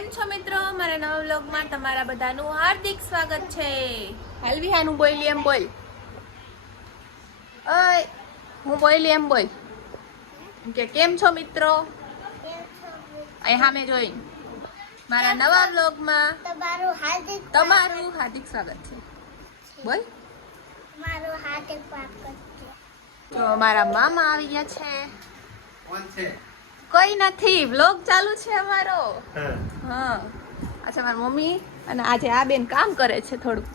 કેમ છો મિત્રો? મારા નવા વ્લોગમાં તમારા બધાનું હાર્દિક સ્વાગત છે. હાલવી હાનું બોલી એમ બોલ. ઓય હું બોલી એમ બોલ કે કેમ છો મિત્રો? અહીં સામે જોઈ મારા નવા વ્લોગમાં તમારું હાર્દિક સ્વાગત છે. બોલ. મારું હાર્દિક સ્વાગત છે. તો મારા મામા આવી ગયા છે. કોણ છે? કોઈ નથી, વ્લોગ ચાલુ છે અમારો. હા, અચ્છા મારી મમ્મી અને આજે આ બેન કામ કરે છે થોડું.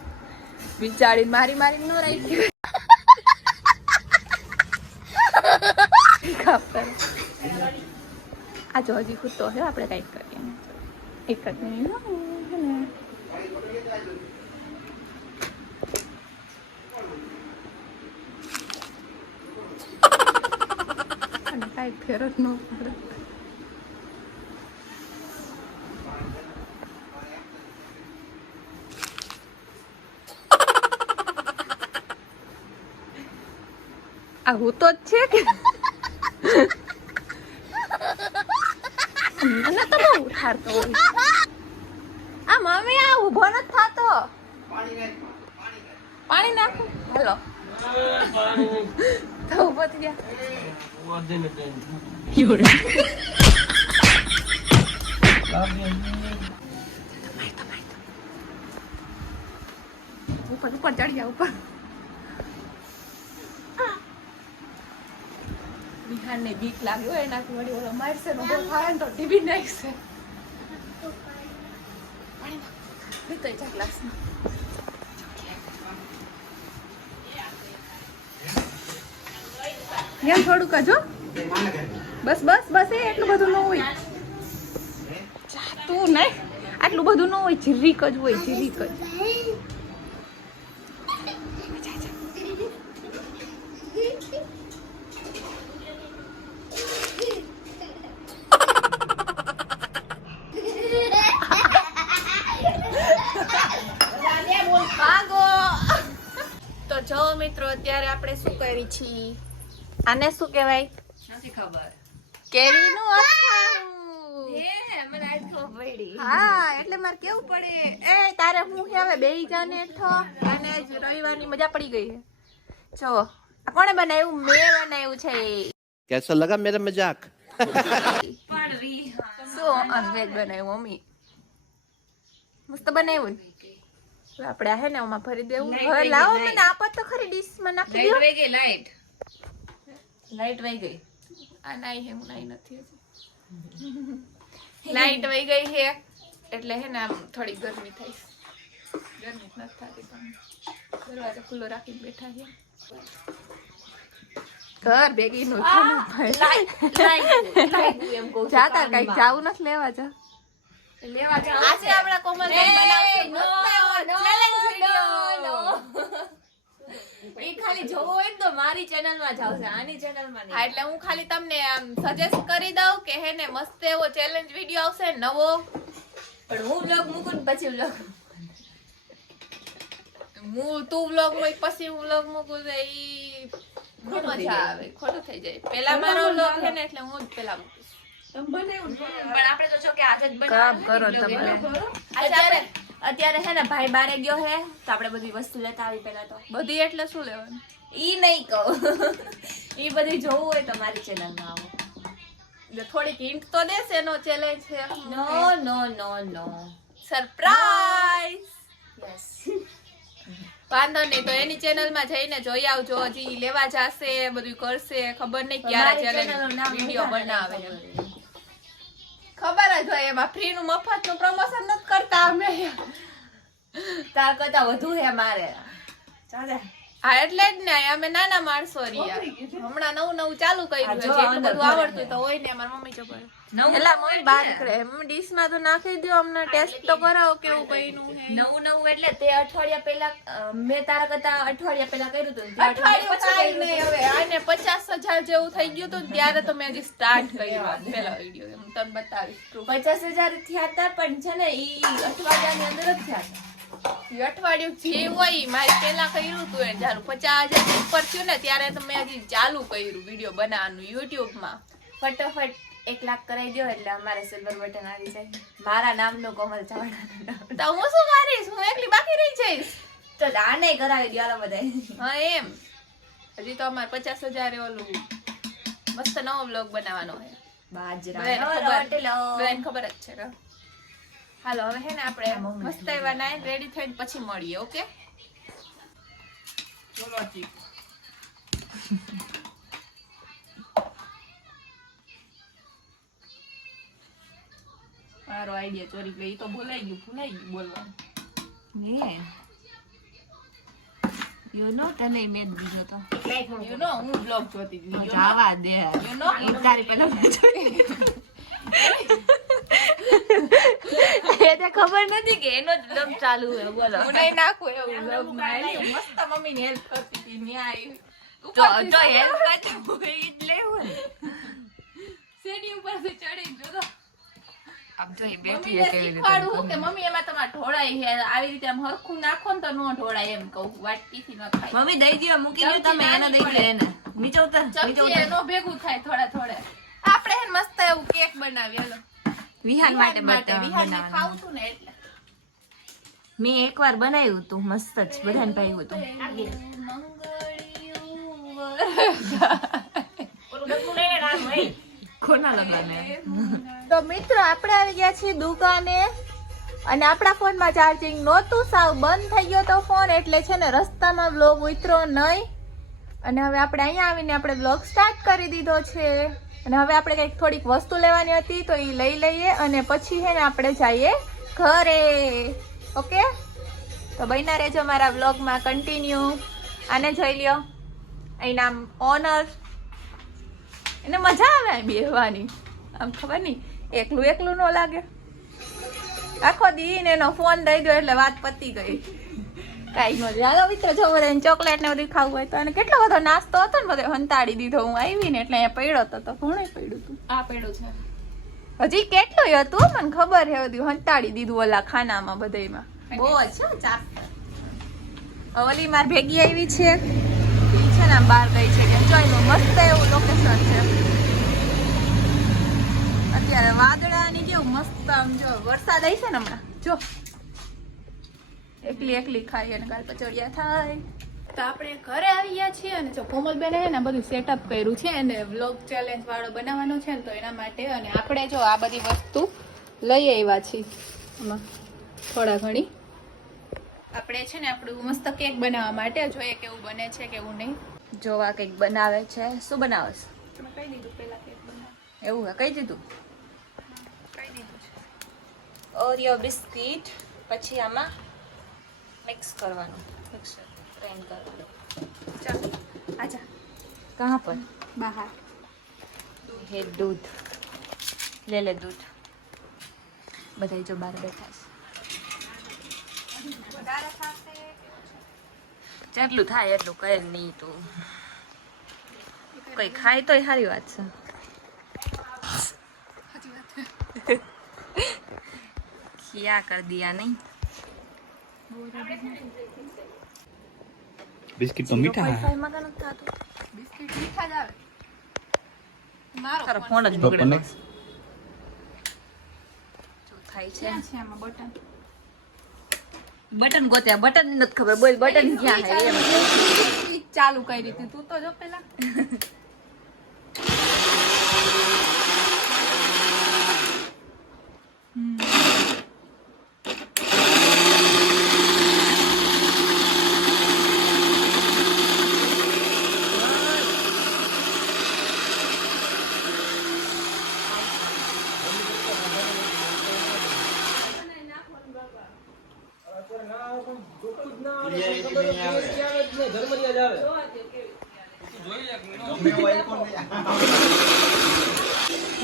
વિચારી મારી ન રાખી કામ કરે. આ જો હજી ખુદ તો હે, આપણે કંઈક કરીએ. એક જ મિનિટ. અને કાંઈ ફેર જ ન પડે. આ હું તો જ છે કે મને તો બહુ ઉઠાડતો હોય. આ મમ્મી આ ઊભો નથી થતો. પાણી નાખો. હાલો તો ઊભો થઈ ગયા. ઉપર ઉપર ચડી જા ઉપર. વિહાનને બીક લાગ્યો હોય એનાથી વળી ઓલો મારશે ને ઉભો થાય ને તો ટીવી નાખશે. પાણી નાખ. લીધો જા ગ્લાસમાં. એમ થોડુંક જો. બસ બસ બસ એ એટલું બધું ન હોય. તું નહીં આટલું બધું ન હોય, જીરીક જ હોય, જીરીક જ. તો જો મિત્રો અત્યારે આપણે શું કરી છીએ? આને શું કહેવાય? નથી ખબર. કેરીનું અથાણું. મને આજ ખબર પડી. હા એટલે મારે કેવું પડે. એ તારે હું કે હવે બેહી જાને હેઠો. અને રવિવારની મજા પડી ગઈ છે. જો આ કોણે બનાવ્યું? મેં બનાવ્યું છે. कैसा लगा मेरा मजाक? પણ રી શું અનવેજ બનાવ્યું મમ્મી? મસ્ત બનાવ્યું ને? હવે આપણે આ હે ને આમાં ભરી દેવું. હવે લાવો મને આપો તો ખરી ડીશમાં નાખી દો. લાઈટ વહી ગઈ. લાઈટ વહી ગઈ. આ નાઈ હે હું નાઈ નથી હજી. લાઈટ વહી ગઈ છે એટલે હે ને આમ થોડી ગરમી થાય. ગરમી નથી થતી પણ દરવાજો ખુલ્લો રાખીને બેઠા છે. ઘર ભેગી નું એમ કહું જાતા કઈક જાવું નથી લેવા જા. લેવા જાવ. આજે આપણા કોમલબેન બનાવશે ચેલેન્જ વિડિયો. એ ખાલી જોવો હોય ને તો મારી ચેનલ માં જાવ છે, આની ચેનલ માં હા એટલે હું ખાલી તમને આમ સજેસ્ટ કરી દઉં કે હે ને મસ્ત એવો ચેલેન્જ વિડિયો આવશે નવો. પણ હું વ્લોગ મૂકું ને પછી વ્લોગ તું વ્લોગ મૂક પછી હું વ્લોગ મૂકું તો ઈ મજા આવે, ખોટું થઈ જાય. પેલા મારો વ્લોગ છે ને એટલે હું જ પેલા મૂકીશ. પણ આપણે તો જો કે આજે જ કામ બનાવવાનું. કરો તમે. અત્યારે હે ને ભાઈ બારે ગયો હે તો આપણે બધી વસ્તુ લેતા આવી પેલા તો. બધી એટલે શું લેવાનું? ઈ નહીં કહું. ઈ બધી જોવું હોય તો મારી ચેનલ માં આવો. થોડીક હિન્ટ તો દેશે એનો ચેલેન્જ છે. નો નો નો નો. સરપ્રાઈઝ. યસ. વાંધો નહીં તો એની ચેનલ માં જઈને જોઈ આવજો. હજી લેવા જશે, બધું કરશે, ખબર નહીં ક્યારે ચેલેન્જ વિડિયો બનાવે. ખબર જ હોય એમાં ફ્રી નું મફત નું પ્રમોશન નથી કરતા અમે. તાર કરતા વધુ હે મારે. ચાલે. હા એટલે જ ને અમે નાના માણસો રહ્યા. હમણાં નવું ચાલુ કર્યું છે. એટલું બધું આવડતું તો હોય ને અમારી મમ્મી ચોપડે. એલા મમ્મી બહાર નીકળે. મમ્મી ડીશ માં તો નાખી દો, અમને ટેસ્ટ તો કરાવો કેવું કઈનું છે. નવું એટલે તે અઠવાડિયા પહેલા મેં તારા કરતા અઠવાડિયા પહેલા કર્યું હતું. અઠવાડિયું કાંઈ નહીં હવે. આને 50,000 જેવું થઈ ગયું હતું ને ત્યારે તો મેં હજી સ્ટાર્ટ કર્યું પેલા વિડીયો. હું તને બતાવીશ. 50,000 થયા હતા પણ છે ને ઈ અઠવાડિયાની અંદર જ થયા હતા. અઠવાડિયું જે હોય મારે પેલા કર્યું હતું એ જયારે 50,000 ઉપર થયું ને ત્યારે તો મેં હજી ચાલુ કર્યું વિડીયો બનાવવાનું યુટ્યુબ માં. ફટાફટ 1 લાખ કરાવી દો એટલે અમારે સિલ્વર બટન આવી જાય. મારા નામનું કોમલ ચાવડા. તો હું શું મારીશ? હું એકલી બાકી રહી જઈશ. તો આને કરાવી દો હાલો બધાય. હા એમ. હજી તો અમારે 50,000 ઓલું મસ્ત નવો બ્લોગ બનાવવાનો છે. બાજરા બધાને ખબર જ છે કે. હાલો હવે હે ને આપણે મસ્ત એવા નાઈ રેડી થઈને પછી મળીએ. ઓકે મારો આઈડિયા ચોરી ગઈ. ઈ તો ભૂલાઈ ગયું બોલવાનું. યુ નો તને મેદ બીજો તો યુ નો હું બ્લોગ જોતી હતી. જાવા દે યુ નો તારી પેલા એ તો ખબર નથી કે એનો જ બ્લોગ ચાલુ હે. બોલો હું નહીં નાખું એવું બ્લોગ માં આલી મસ્ત મમ્મીની હેલ્પ કરતી હતી ન્યાય તો હેલ્પ કરતી હોય ઈ જ લેવું ને. સીડી ઉપરથી ચડી જો આમ જો એ બેઠી મમ્મીને શીખવાડું કે મમ્મી એમાં તમારે ઢોળાય છે આવી રીતે આમ હરખું નાખો ને તો નો ઢોળાય એમ કહું. વાટકીથી ન ખાય. મમ્મી દઈ દ્યો મૂકી દ્યો તમે એને દઈ દ્યો એને નીચે ઉતર ચમચી એનો ભેગું થાય થોડા આપણે હે મસ્ત એવું કેક બનાવી હાલો વિહાન માટે વિહાનને ખાવું છું ને એટલે મેં એકવાર બનાવ્યું હતું મસ્ત જ બધાને ભાવ્યું હતું. કોના લગાને તો મિત્રો આપણે આવી ગયા છીએ દુકાને અને આપણા ફોનમાં ચાર્જિંગ નહોતું, સાવ બંધ થઈ ગયો તો ફોન એટલે છે ને રસ્તામાં બ્લોગ ઉતરો નહીં. અને હવે આપણે અહીંયા આવીને આપણે બ્લોગ સ્ટાર્ટ કરી દીધો છે. અને હવે આપણે કંઈક થોડીક વસ્તુ લેવાની હતી તો એ લઈ લઈએ અને પછી છે ને આપણે જઈએ ઘરે. ઓકે તો બન્યા રહેજો મારા બ્લોગમાં કન્ટિન્યુ. આને જોઈ લ્યો, અહીં નામ ઓનર. એને મજા આવે બેહવાની, આમ ખબર નહીં એકલું ન લાગે. આખો દી ને એનો ફોન દઈ દો એટલે વાત પતી ગઈ. કાંઈ નો ચાલો મિત્રો જો બધાને ચોકલેટ ને બધું ખાવું હોય તો. અને કેટલો બધો નાસ્તો હતો ને બધો હંતાડી દીધો. હું આવી ને એટલે અહીંયા પડ્યો હતો તો ઘણું પડ્યું હતું. આ પડ્યું છે હજી કેટલું હતું મને ખબર છે. બધું હંતાડી દીધું ઓલા ખાનામાં બધામાં. બહુ જ છે ચાર. ઓલી માર ભેગી આવી છે છે ને બહાર ગઈ છે કે જોઈ લો મસ્ત એવું લોકેશન છે. અત્યારે વાદળાની જેવું મસ્ત આમ જો વરસાદ આવી છે ને હમણાં જો એકલી ખાઈ અને કાલ પચોડિયા થાય. તો આપણે ઘરે આવી ગયા છીએ અને જો કોમલબેન હે ને બધું સેટઅપ કર્યું છે અને વ્લોગ ચેલેન્જ વાળો બનાવવાનો છે ને તો એના માટે. અને આપણે જો આ બધી વસ્તુ લઈ આવ્યા છીએ આમાં થોડા ઘણી. આપણે છે ને આપણું મસ્ત કેક બનાવવા માટે જોઈએ કેવું બને છે કેવું નહીં. જોવા કંઈક બનાવે છે. શું બનાવે છે? તમે કહી દીધું પેલા કેક બનાવ. એવું હે કહી દીધું. કહી દીધું છે. ઓરિયો બિસ્કિટ પછી આમાં મિક્સ કરવાનું, મિક્સર ગ્રાઇન્ડ કરવાનું. ચાલો આજા કહાં પર? બહાર હે દૂધ લે દૂધ. બધા જો બહાર બેઠા છે. જેટલું થાય એટલું કરે નહીં તો કઈ ખાય તોય સારી વાત છે. ખિયા કર દિયા નહીં. बिस्किट तो मीठा है બિસ્કિટ મીઠા જ આવે. મારો તારો ફોન જ तो બગડેલો कनेक्ट જો થાય છે. ક્યાં છે આમાં બટન? બટન ગોત્યા, બટન નથી ખબર. બોલ બટન ક્યાં છે એમ. સ્વિચ ચાલુ કરી હતી તું તો જો પેલા.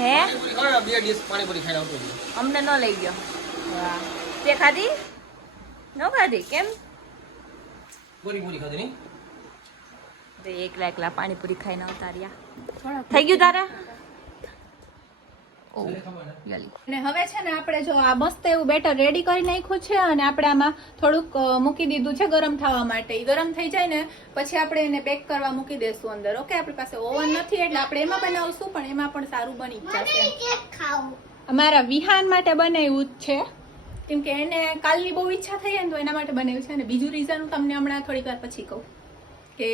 હે અમને ન લઈ ગયો. તે ખાધી ન ખાધી કેમ? એકલા પાણીપુરી ખાઈને આવતા રહ્યા. થઈ ગયું તારે? ઓ યલી. અને હવે છે ને આપણે જો આ મસ્ત એવું બેટર રેડી કરી નાખ્યું છે અને આપણે આમાં થોડુંક મૂકી દીધું છે ગરમ થવા માટે. ઈ ગરમ થઈ જાય ને પછી આપણે એને બેક કરવા મૂકી દેશું અંદર. ઓકે, આપણી પાસે ઓવન નથી એટલે આપણે એમાં બનાવશું, પણ એમાં પણ સારું બની જશે. કેક ખાવું. અમારા વિહાન માટે બનાવ્યું જ છે, કેમ કે એને કાલની બહુ ઈચ્છા થઈ ને તો એના માટે બનાવ્યું છે. અને બીજું રીઝન હું તમને હમણાં થોડીક વાર પછી કહું કે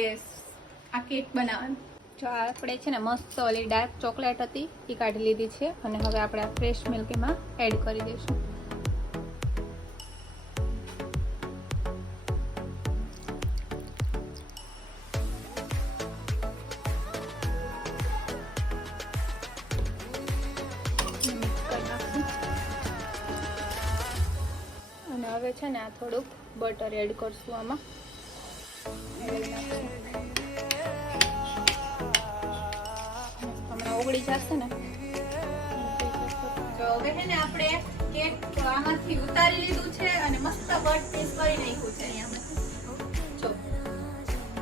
આ કેક બનાવવાનું. જો આપણે છે ને મસ્ત ઓલી ડાર્ક ચોકલેટ હતી એ કાઢી લીધી છે અને હવે આપણે આ ફ્રેશ મિલ્ક એમાં એડ કરી દઈશું. અને હવે છે ને આ થોડુંક બટર એડ કરશું આમાં. ઓગળી જશે ને. તો હવે છે ને આપણે કેક આમાંથી ઉતારી લીધું છે અને મસ્ત કટ પીસ કરી નાખ્યું છે અહીંયામાંથી. જો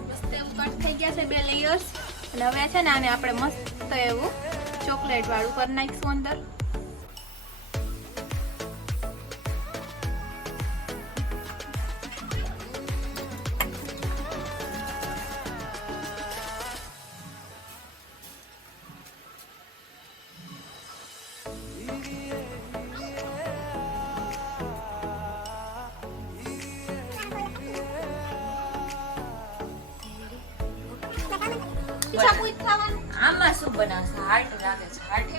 મસ્ત એવું કટ થઈ ગયા છે 2 લેયર્સ. અને હવે છે ને આને આપણે મસ્ત એવું ચોકલેટ વાળું કરી નાખીશું અંદર. આમાં શું બનાવશે? હાર્ટ લાગે છે. હાર્ટ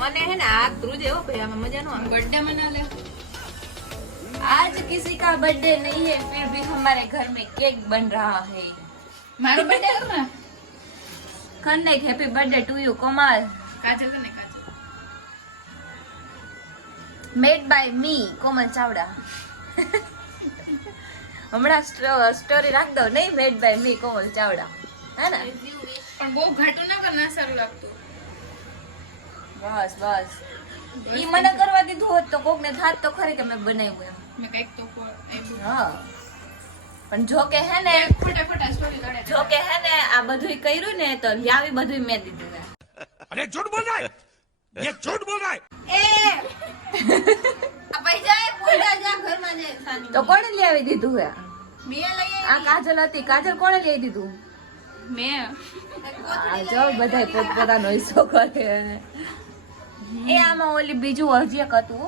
મને હે ને આ ધ્રુજ એવો ભાઈ આમાં મજા નો આવે. बर्थडे मना ले. आज किसी का बर्थडे नहीं है फिर भी हमारे घर में केक बन रहा है. मारो बर्थडे करना. करने हैप्पी बर्थडे टू यू कोमल. काजल करने काजल. मेड बाय मी कोमल चावड़ा. હમણાં સ્ટોરી રાખ દો. નહીં, મેડ બાય મી કોમલ ચાવડા. હે ને? પણ બહુ ઘાટું ના કર, ના સારું લાગતું. બસ બસ. ઈ મને કરવા દીધું હોત તો કોકને થાત તો ખરી કે મેં બનાવ્યું એમ. મેં કઈક તો હા, પણ જો કે હે ને ફટાફટ સ્ટોરી કાઢે. જો કે હે ને આ બધું કર્યું ને તો યાવી બધું મેં દીધું છે. अरे झूठ बोल रहा है ये झूठ बोल रहा है એ આ પૈસા એ બોલ્યા જા ઘરમાં જાય સાની. તો કોણે લઈ આવી દીધું હે? મે લઈ આ કાજલ હતી. કાજલ કોણે લઈ દીધું? મે આ જો બધાય પોતપોતાનો હિસ્સો કરે. એ આમાં ઓલી બીજું હજી એક હતું.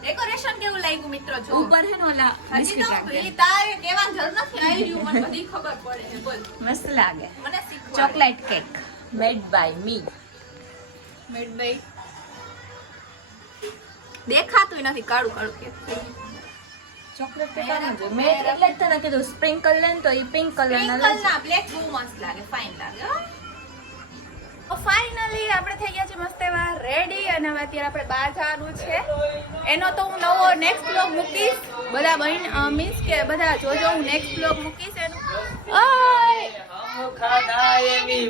ડેકોરેશન કેવું લાગ્યું મિત્રો? જો ઉપર હે ને ઓલા હજી તો ઈ તારે કેવાની જરૂર નથી. આવી રહ્યું મને બધી ખબર પડે છે. બોલ મસ્ત લાગે. મને શીખવા. Chocolate cake made by me. Made by દેખાતું નથી. કાળું કાળું કેક થઈ ગયું. ચોકલેટ કેક આનું જો મેં એટલે જ તને કીધું સ્પ્રિંકલ લેન તો ઈ પિંક કલર ના Sprinkle ના બ્લેક બહુ મસ્ત લાગે, ફાઇન લાગે. તો ફાઇનલી આપણે થઈ ગયા છે મસ્ત એવા રેડી અને હવે અત્યારે આપણે બહાર જવાનું છે. એનો તો હું નવો નેક્સ્ટ બ્લોગ મૂકીશ. બધા બહેન મીન્સ કે બધા જોજો, હું નેક્સ્ટ બ્લોગ મૂકીશ એનું. ઓય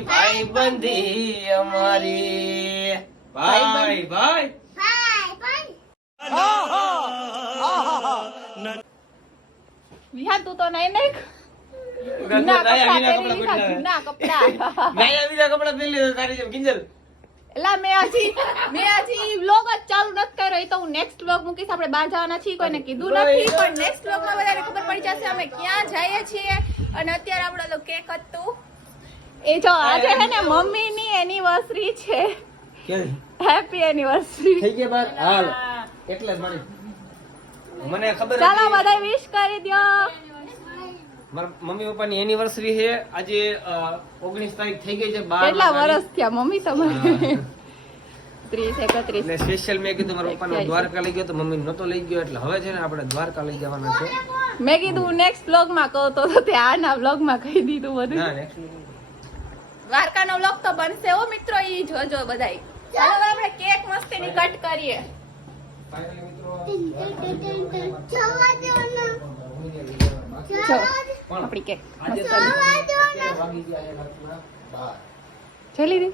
ભાઈ બંધી અમારી ભાઈ ભાઈ વિહાર તું તો નહીં નહીં જૂના કપડાં પહેરી લીધા, જૂના કપડાં. નયા બીજા કપડા પહેરી લીધા તારી જેમ કિંજલ. એલા મેં હજી વ્લોગ જ ચાલુ નથી કર્યો. એ તો હું નેક્સ્ટ વ્લોગ મૂકીશ. આપણે બહાર જવાના છીએ, કોઈને કીધું નથી, પણ નેક્સ્ટ વ્લોગમાં બધાને ખબર પડી જશે અમે ક્યાં જઈએ છીએ. અને અત્યારે આપણે તો કેક હતું એ જો આજે છે ને મમ્મીની એનિવર્સરી છે. કેવી હેપી એનિવર્સરી. થઈ ગયા બાર હાલ એટલે જ મારી મને ખબર ચાલો બધા વિશ કરી દો. મારા મમ્મી પપ્પાની એનિવર્સરી છે આજે 19 તારીખ થઈ ગઈ છે. 12 કેટલા વર્ષ થયા મમ્મી તમારે? 30 31. એટલે સ્પેશિયલ મેં કીધું મારા પપ્પાનો દ્વારકા લઈ ગયો તો મમ્મી નતો લઈ ગયો એટલે હવે છે ને આપણે દ્વારકા લઈ જવાના છે. મેં કીધું નેક્સ્ટ વ્લોગ માં કહો તો તે આના વ્લોગ માં કહી દીધું બધું. ના નેક્સ્ટ દ્વારકાનો વ્લોગ તો બનશે હો મિત્રો, ઈ જોજો બધાય. ચાલો હવે આપણે કેક મસ્તીની કટ કરીએ. ફાઇનલી મિત્રો જવા દો ને. જો આપણી કેક મસ્ત વાગી ગયા છે જોઈ લીધી.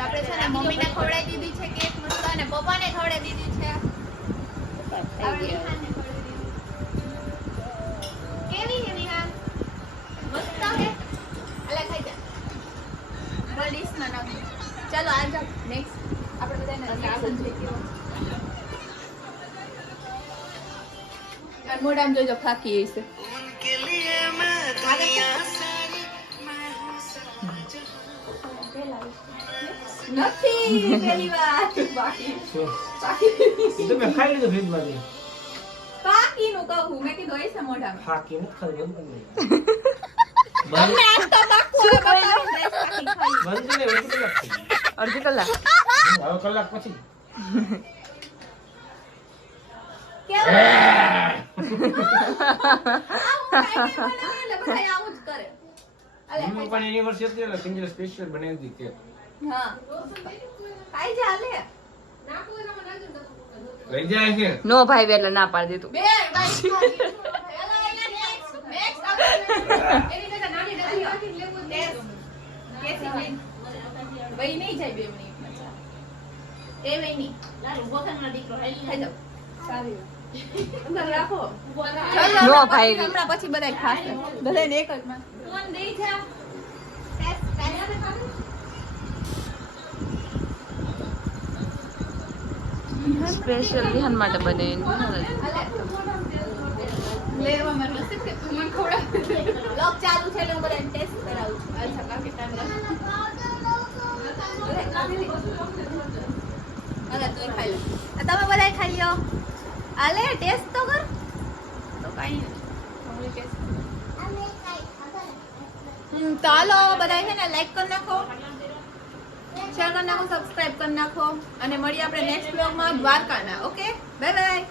આપણે છે ને મમ્મીને ખવડાવી દીધી છે કેક મસ્ત અને પપ્પાને ખવડાવી દીધી છે. આપણે વિહાનને ખવડાવી દીધી. કેવી છે વિહાન? મસ્ત છે. અલા ખાઈ જા. બડીસ ના નાખ. ચાલો આ જાઓ નેક્સ્ટ આપણે બધાને રિએક્શન જોઈએ અને મોઢામાં જોજો ફાકી હશે નથી પહેલી વાર બાકી એ તો મેં ખાઈ લીધું ફ્રીજમાંથી. બાકીનું કહું મેં કીધું હશે મોઢામાં ફાકી નથી ખાધું, બંધ કરી તમને આજ તો બાકુ બતાવીને ફાકી ખાઈ બંધ કરી દે, વચ્ચે કલાક થઈ. અડધી કલાક હવે કલાક પછી કેવું આવું જ કરે મમ્મી પણ એનિવર્સરી હતી એટલે પિંજરે સ્પેશિયલ બનાવી દીધી કેક. હા ખાઈ જા લે લઈ જાય છે. નો ભાઈ એટલે ના પાડી દીધું. બે બાઈ નેક્સ્ટ આપણે એની કરતા નાની ડબ્બી લેવું કેસી બેન વઈ નહીં જાય 2 મિનિટમાં એ વઈ નહીં લારું બોથાનો દીકરો ખાઈ જાવ સારી અંદર રાખો નો ભાઈ હમણાં પછી બધાય ખાશે બધાને એક જ માં કોણ દે છે સ્પેશિયલ વિહાન માટે બને લેવા મારે નસીબ કે તું મને ખવડાવ લોક ચાલુ છે એટલે હું બધાને ટેસ્ટ કરાવું છું અચ્છા કાફી ટાઈમ લાગે અરે તું ખાઈ લો તમે બધાય ખાઈ લો આલે ટેસ્ટ તો કર તો કાઈ નહીં ટેસ્ટ ચાલો બધાય છે ને લાઈક કરી નાખો શેર કરી નાખો સબસ્ક્રાઇબ કરી નાખો અને મળીએ આપણે નેક્સ્ટ બ્લોગમાં દ્વારકાના ઓકે બાય બાય